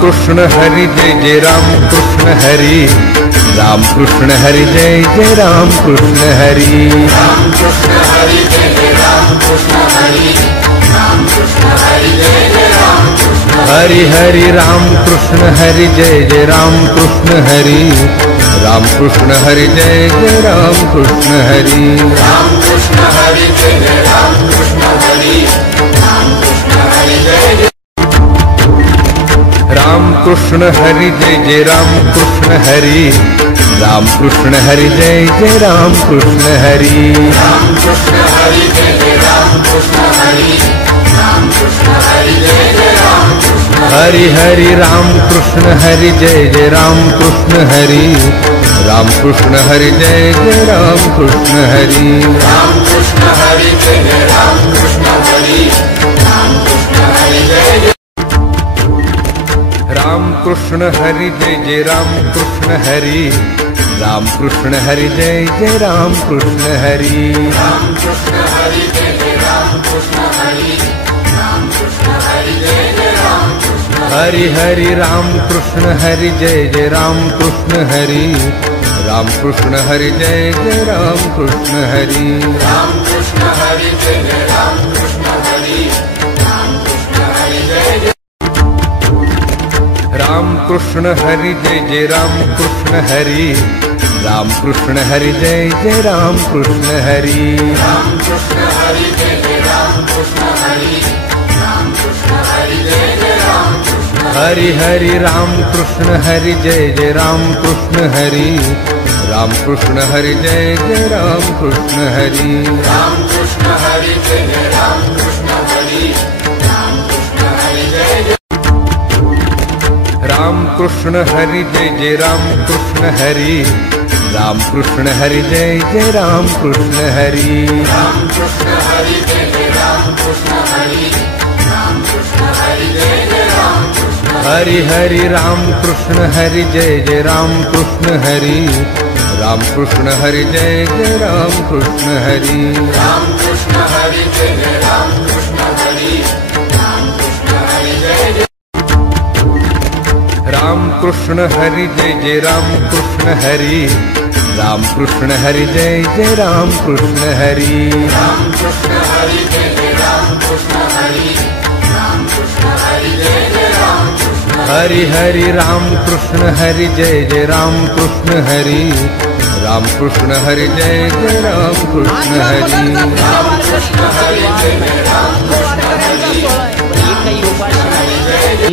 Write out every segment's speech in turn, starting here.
कृष्ण हरि जय जय राम कृष्ण हरि, राम कृष्ण हरि जय जय राम कृष्ण हरि, राम कृष्ण हरि जय जय राम कृष्ण हरि, राम कृष्ण हरि जय जय राम कृष्ण हरि हरि राम कृष्ण हरि जय जय राम कृष्ण हरि, राम कृष्ण हरि जय जय राम कृष्ण हरि, राम कृष्ण हरि जय जय राम कृष्ण हरि, राम कृष्ण हरि जय जय राम कृष्ण हरि जय जय राम कृष्ण हरि, राम कृष्ण हरि जय जय राम कृष्ण हरि, राम कृष्ण हरि जय जय राम कृष्ण हरि, राम कृष्ण हरि जय जय राम कृष्ण हरि हरि राम कृष्ण हरि जय जय राम कृष्ण हरि, राम कृष्ण हरि जय जय राम कृष्ण हरि, राम कृष्ण हरि जय जय राम कृष्ण हरि, राम कृष्ण हरि जय जय राम कृष्ण हरि जय जय राम कृष्ण हरि, राम कृष्ण हरि जय जय राम कृष्ण हरि, राम कृष्ण हरि जय जय राम कृष्ण हरि, राम कृष्ण हरि जय जय राम कृष्ण हरि हरि राम कृष्ण हरि जय जय राम कृष्ण हरि, राम कृष्ण हरि जय जय राम कृष्ण हरि, राम कृष्ण हरि जय जय राम कृष्ण हरि, राम कृष्ण हरि जय जय राम कृष्ण हरि जय जय राम कृष्ण हरि, राम कृष्ण हरि जय जय राम कृष्ण हरि, राम कृष्ण हरि जय जय राम कृष्ण हरि, राम कृष्ण हरि जय जय राम कृष्ण हरि हरि राम कृष्ण हरि जय जय राम कृष्ण हरि, राम कृष्ण हरि जय जय राम कृष्ण हरि, राम कृष्ण हरि जय जय राम कृष्ण हरि, राम कृष्ण हरि जय जय राम कृष्ण हरि जय जय राम कृष्ण हरि, राम कृष्ण हरि जय जय राम कृष्ण हरि, राम कृष्ण हरि जय जय राम कृष्ण हरि, राम कृष्ण हरि जय जय राम कृष्ण हरि हरि राम कृष्ण हरि जय जय राम कृष्ण हरि, राम कृष्ण हरि जय जय राम कृष्ण हरि, राम कृष्ण हरि जय जय राम कृष्ण हरि, राम कृष्ण हरि जय जय राम कृष्ण हरि जय जय राम कृष्ण हरि, राम कृष्ण हरि जय जय राम कृष्ण हरि, राम कृष्ण हरि जय जय राम कृष्ण हरि, राम कृष्ण हरि जय जय राम कृष्ण हरि हरि राम कृष्ण हरि जय जय राम कृष्ण हरि, राम कृष्ण हरि जय जय राम कृष्ण हरि, कृष्ण हरि जय जय राम एकही उपाशी नाही.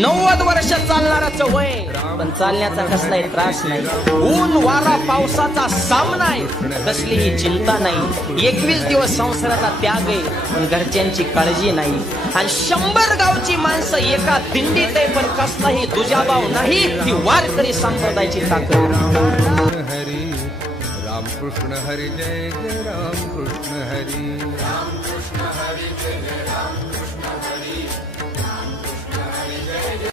90 वर्ष चालणाराचं वय, पण चालण्याचा कसलाही त्रास नाही. ऊन वारा पावसाचा सामना आहे, कसलीही चिंता नाही. 21 दिवस संसाराचा त्याग आहे, पण घरच्यांची काळजी नाही. आणि 100 गावची माणसं एका दिंडीत आहे, पण कसलाही दुजाभाव नाही. ही वारकरी संप्रदायाची ताकद. हरि राम कृष्ण हरि जय जय राम कृष्ण हरि, राम कृष्ण हरि जय जय राम कृष्ण हरि, राम कृष्ण हरि जय जय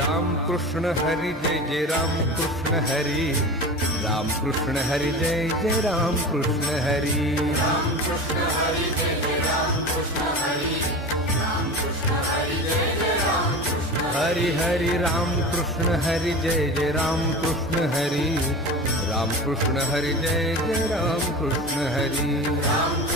राम कृष्ण हरि जय जय राम कृष्ण हरि, राम कृष्ण हरि जय जय राम कृष्ण हरि, राम कृष्ण हरि जय जय राम कृष्ण हरि, राम कृष्ण हरि जय जय राम कृष्ण हरि हरि राम कृष्ण हरि जय जय राम कृष्ण हरि, राम कृष्ण हरि जय जय राम कृष्ण हरि, राम